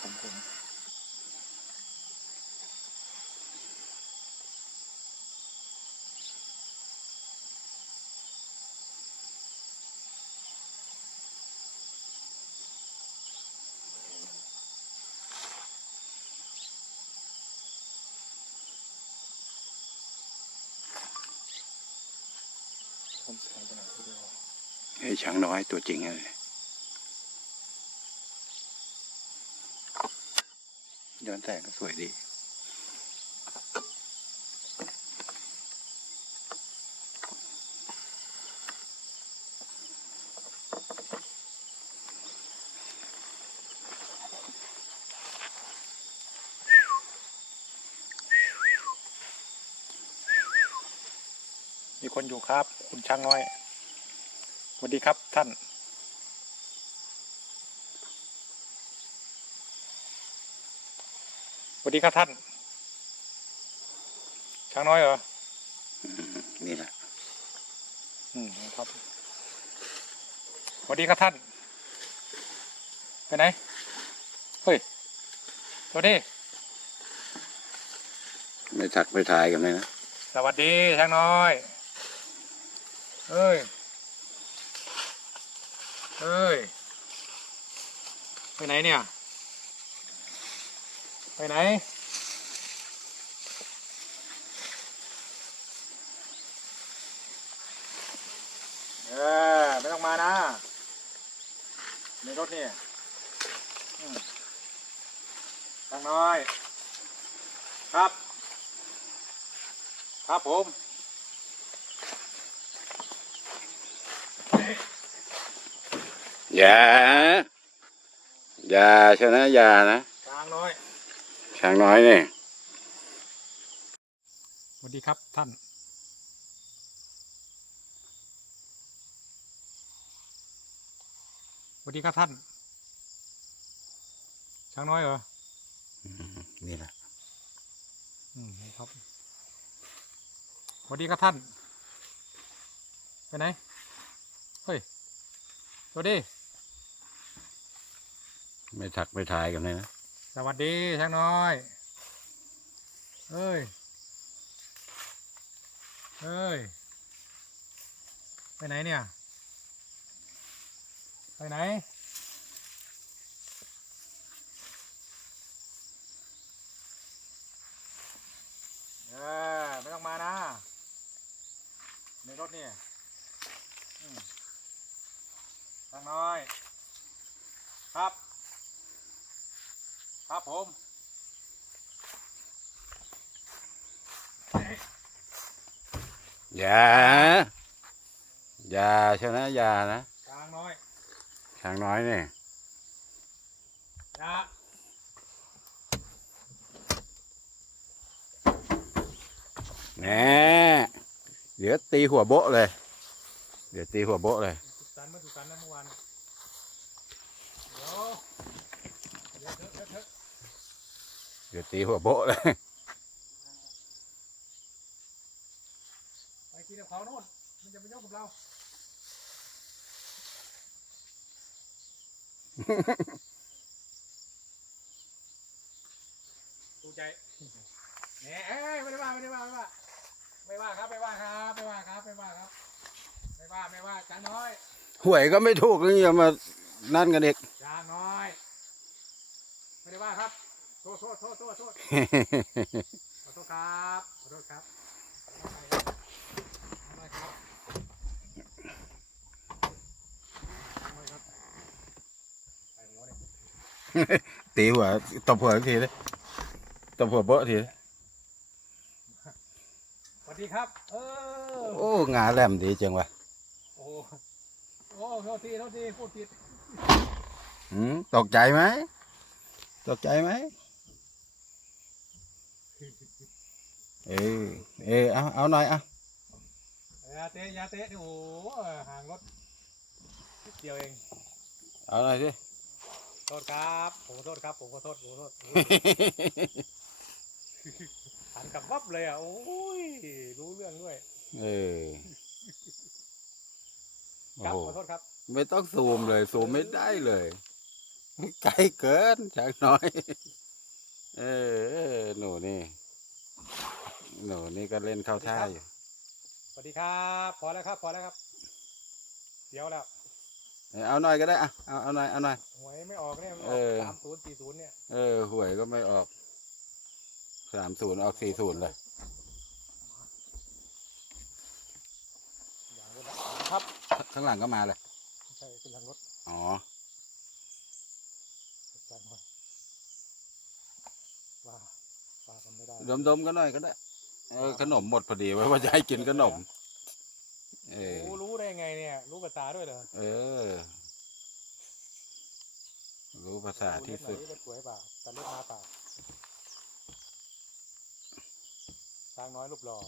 ผมผมผมแสงไปไหนไม่รู้ไอ้ช้างน้อยตัวจริงเลย ย้อนแสงก็สวยดี มีคนอยู่ครับ คุณช้างน้อยสวัสดีครับท่าน วัสดีครับท่าน ช้างน้อยเหรออืมนี่แหละ อืมครับสวัสดีครับท่าน ไปไหน เฮ้ยสวัสดี ไม่ทักไม่ทายกันเลยนะ สวัสดีช้างน้อย เอ้ย เอ้ย ไปไหนเนี่ย ไปไหน เออ ไม่ต้องมานะ ในรถนี่อืมช้งน้อย ครับ ครับผมอย่าอย่าชนะอย่านะ ช้างน้อยเนี่ยสวัสดีครับท่าน สวัสดีครับท่าน ช้างน้อยเหรอ นี่แหละอืมครับ สวัสดีครับท่าน ไปไหน เฮ้ย สวัสดี ไม่ทักไม่ทายกันเลยนะ สวัสดีช่างน้อย เอ้ย เอ้ย ไปไหนเนี่ย ไปไหน เออไม่ต้องมานะ ในรถนี่อืมช้างน้อย ครับ ครับผมอย่าอย่าชนะอย่านะช้างน้อยช้างน้อยเนี่ยยะแหน่เดี๋ยวตีหัวโบะเลย เดี๋ยวตีหัวโบะเลย สุดสันเมื่อสุดสันนะเมื่อวานเดี๋ยวเดี๋ยวเถอะเดี๋ยวเถอะ เดี๋ยวตีหัวโบะเลยไปกินกับเขาโน่นมันจะไปยกกับเราตูใจแหมเอ้ยไม่ได้ว่าไม่ได้ว่าไม่ว่าไม่ว่าครับไม่ว่าครับไม่ว่าครับไม่ว่าครับไม่ว่าไม่ว่าช้างน้อยหวยก็ไม่ถูกแล้วยังมานั่นกันอีกช้างน้อย ไม่ได้ว่าครับ โทษโทษโทษโทษโทษขอโทษครับขอโทษครับทำไมครับทำไมครับใส่หัวเนี่ยตีหัวตบหัวอีกทีเลยตบหัวโบะทีสวัสดีครับ เออโอ้งาแหลมดีจังวะโอ้โอ้โทษทีโทษทีพูดผิดหืมตกใจไหมตกใจไหม เออ เออเอาเอาหน่อยเอายาเตะยาเตะโอ้โหห่างรถนิดเดียวเองเอาหน่อยสิโทษครับ ผมขอโทษครับผมขอโทษผมขอโทษหันกลับวับเลยอะโอ้ยรู้เรื่องด้วยเออโอ้ครับโหขอโทษครับไม่ต้องซูมเลยซูมไม่ได้เลยไกลเกินช้างน้อย เออหนูนี่ หนูนี่ก็เล่นเข้าท่าอยู่ สวัสดีครับ พอแล้วครับ พอแล้วครับเดี๋ยวแล้ว เอาหน่อยก็ได้อะเอาเอาหน่อยเอาหน่อย หวยไม่ออกเนี่ยมันอเออกอสามศูนย์สี่ศูนย์เนี่ยเออหวยก็ไม่ออกสามศูนย์ออกสี่ศูนย์เลย อย่างรถครับข้างหลังก็มาเลย ไม่ใช่เป็นหลังรถอ๋อใจหน่อยว่าว่ากันไม่ได้ดมดมๆก็หน่อยก็ได้ เออขนมหมดพอดีไว้ว่าจะให้กินขนม เออ รู้รู้ได้ไงเนี่ย รู้ภาษาด้วยเหรอ เออ รู้ภาษาที่สุดเล็บหน่อยเล็บสวยเปล่าตัดเล็บมาเปล่าช้างน้อยรูปหล่อ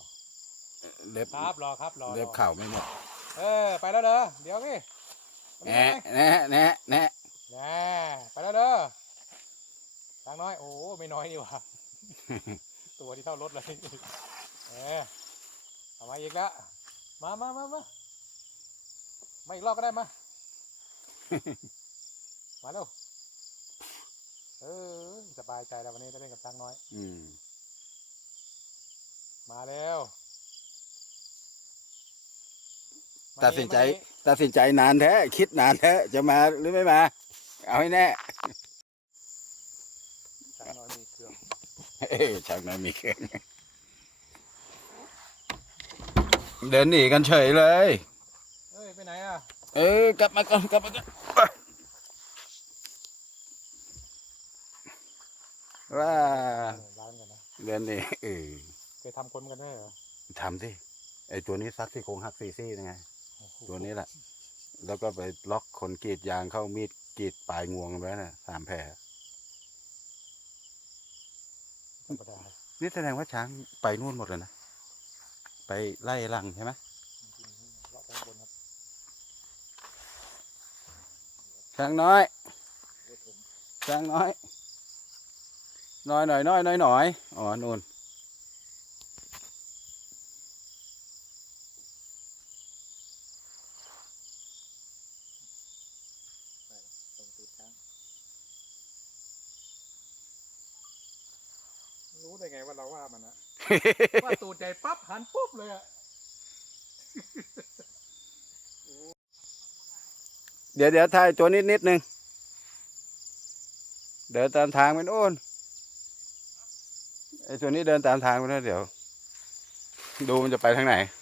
เล็บครับรอครับรอเล็บรอเข่าไม่หมดเออ ไปแล้วเด้อเดี๋ยวพี่แนะแนะแนะแนะแน่ไปแล้วเด้อช้างน้อยโอ้ไม่น้อยนี่หว่า ตัวที่เท่ารถเลยเออเอามาอีกแล้วมามามามามาอีกรอบก็ได้มามาเร็วเออสบายใจแล้ววันนี้ได้เล่นกับช้างน้อย อืม มาเร็วมาตัดสินใจมาตัดสินใจนานแท้ คิดนานแท้ จะมาหรือไม่มา เอาให้แน่ ช้างน้อยมีเครื่อง เอ้ย ช่างนั้นมีเครื่องเดินหนีกันเฉยเลยเอ้ย ไปไหนอะ เออกลับมาก่อนกลับมาก่อนว่าเออร้านกันนะเดินหนีเออเคยทำคนกันด้วยเหรอทำสิไอตัวนี้ซัดที่โครงหักซีซี่ยังไงโอ้โหตัวนี้แหละ แล้วก็ไปล็อกคนกรีดยางเข้ามีดกรีดปลายงวงไว้น่ะสามแผล ธรรมดานี่แสดงว่าช้างไปนู่นหมดเลยนะ ไปไล่ลังใช่ไหมจริงๆเลาะไปข้างบนครับช้างน้อย ช้างน้อย น้อยหน่อยน้อยน้อยหน่อยอ๋อนู่น ตรงตูดช้างรู้ ได้ไงว่าเราว่ามันนะว่าตูดใหญ่ปั๊บหันปุ๊บเลยอะเดี๋ยวเดี๋ยวถ่ายตัวนิดนิดนึง เดินตามทางไปโน่นไอตัวนี้เดินตามทางไปแล้วเดี๋ยว ดูมันจะไปทางไหนเ